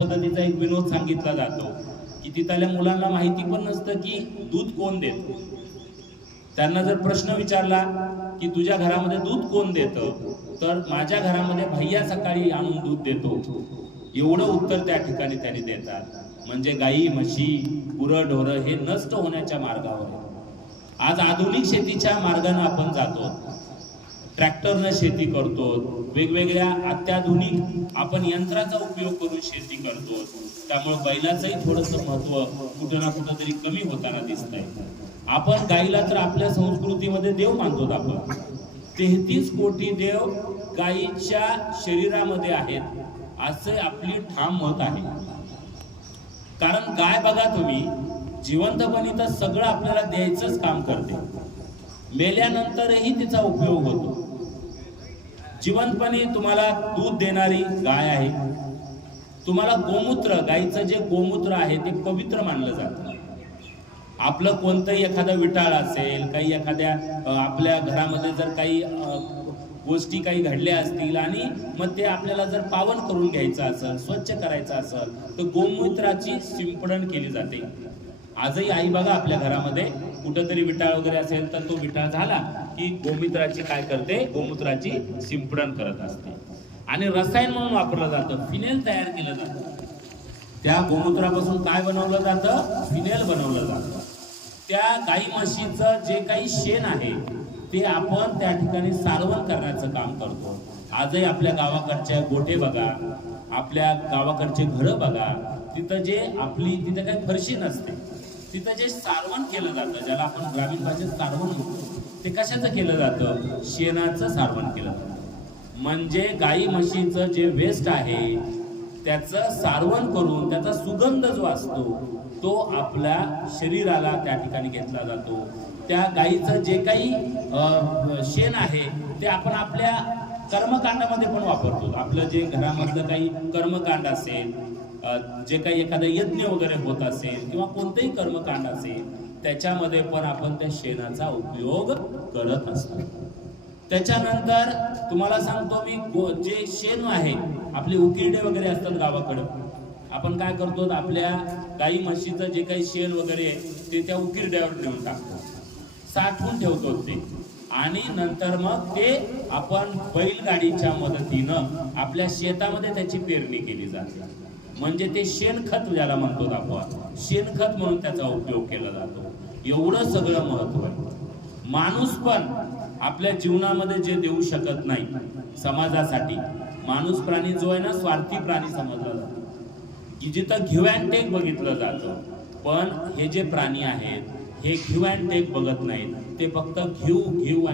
पद्धतीचा एक विनोद सांगितला जातो की तिथल्या मुलांना माहिती पण नसतं की दूध कोण देतो. त्यांना जर प्रश्न विचारला की तुझ्या घरामध्ये दूध कोण देतं, तर माझ्या घरामध्ये भैया सकाळी आणून दूध देतो, एवढं उत्तर त्या ठिकाणी त्यांनी देतात. म्हणजे गाई म्हशी गुरं ढोरं हे नष्ट होण्याच्या मार्गावर आहे. आज आधुनिक शेतीच्या मार्गाने आपण जातो, ट्रॅक्टरने शेती करतो, वेगवेगळ्या अत्याधुनिक आपण यंत्राचा उपयोग करून शेती करतो. त्यामुळे बैलाचंही थोडंसं महत्व कुठं ना कुठं तरी कमी होताना दिसतंय. आपण गाईला तर आपल्या संस्कृतीमध्ये देव मानतो. आपण 33 कोटी देव गायीच्या शरीरामध्ये आहेत असे आपली ठाम मत आहे. कारण गाय बघा तुम्ही, जिवंतपणी तर सगळं आपल्याला द्यायचंच काम करते, मेल्यानंतरही तिचा उपयोग होतो. जिवंतपणी तुम्हाला दूध देणारी गाय आहे. तुम्हाला गोमूत्र, गायीचं जे गोमूत्र आहे ते पवित्र मानलं जातं. आपलं कोणतंही एखादा विटाळ असेल, काही एखाद्या आपल्या घरामध्ये जर काही गोष्टी काही घडल्या असतील आणि मग ते आपल्याला जर पावन करून घ्यायचं असेल, स्वच्छ करायचं असेल, तर गोमूत्राची शिंपडण केली जाते. आजही आई बघा आपल्या घरामध्ये कुठंतरी विटाळ वगैरे असेल तर तो विटाळ झाला की गोमूत्राची काय करते, गोमूत्राची शिंपडण करत असते. आणि रसायन म्हणून वापरलं जातं, फिनेल तयार केलं जातं. त्या गोमूत्रापासून काय बनवलं जातं, फिनेल बनवलं जातं. त्या गाई म्हशीचं जे काही शेण आहे ते आपण त्या ठिकाणी सारवण करण्याचं काम करतो. आजही आपल्या गावाकडच्या गोठे बघा, आपल्या गावाकडचे घरं बघा, तिथं जे आपली तिथं काही फरशी नसते, तिथं जे सारवण केलं जातं, ज्याला आपण ग्रामीण भाषेत सारवण म्हणतो, ते कशाचं केलं जातं, शेणाचं सारवण केलं जातं. म्हणजे गाई म्हशीचं जे वेस्ट आहे त्याचं सारवण करून त्याचा सुगंध जो असतो तो आपल्या शरीराला त्या ठिकाणी घेतला जातो. त्या गाईचं जे काही शेण आहे ते आपण आपल्या कर्मकांडामध्ये पण वापरतो. आपलं जे घरामधलं काही कर्मकांड असेल, जे काही एखादा यज्ञ वगैरे होत असेल किंवा कोणतेही कर्मकांड असेल, त्याच्यामध्ये पण आपण त्या शेणाचा उपयोग करत असतो. त्याच्यानंतर तुम्हाला सांगतो मी, जे शेण आहे, आपले उकिरडे वगैरे असतात गावाकडं, आपण काय करतो, आपल्या गाई म्हशीचं जे काही शेण वगैरे ते त्या उकिरड्यावर नेऊन टाकतो, साठवून ठेवतो ते. आणि नंतर मग ते आपण बैलगाडीच्या मदतीनं आपल्या शेतामध्ये त्याची पेरणी केली जाते. म्हणजे ते शेणखत ज्याला म्हणतो आपण, शेणखत म्हणून त्याचा उपयोग केला जातो. एवढं सगळं महत्व आहे. माणूस पण आपल्या जीवनामध्ये जे देऊ शकत नाही समाजासाठी, माणूस प्राणी जो आहे ना, स्वार्थी प्राणी समजला जातो, की जिथं गिव्ह अँड टेक बघितलं जातं. पण हे जे प्राणी आहेत हे गिव्ह अँड टेक बघत नाहीत, ते फक्त घेऊ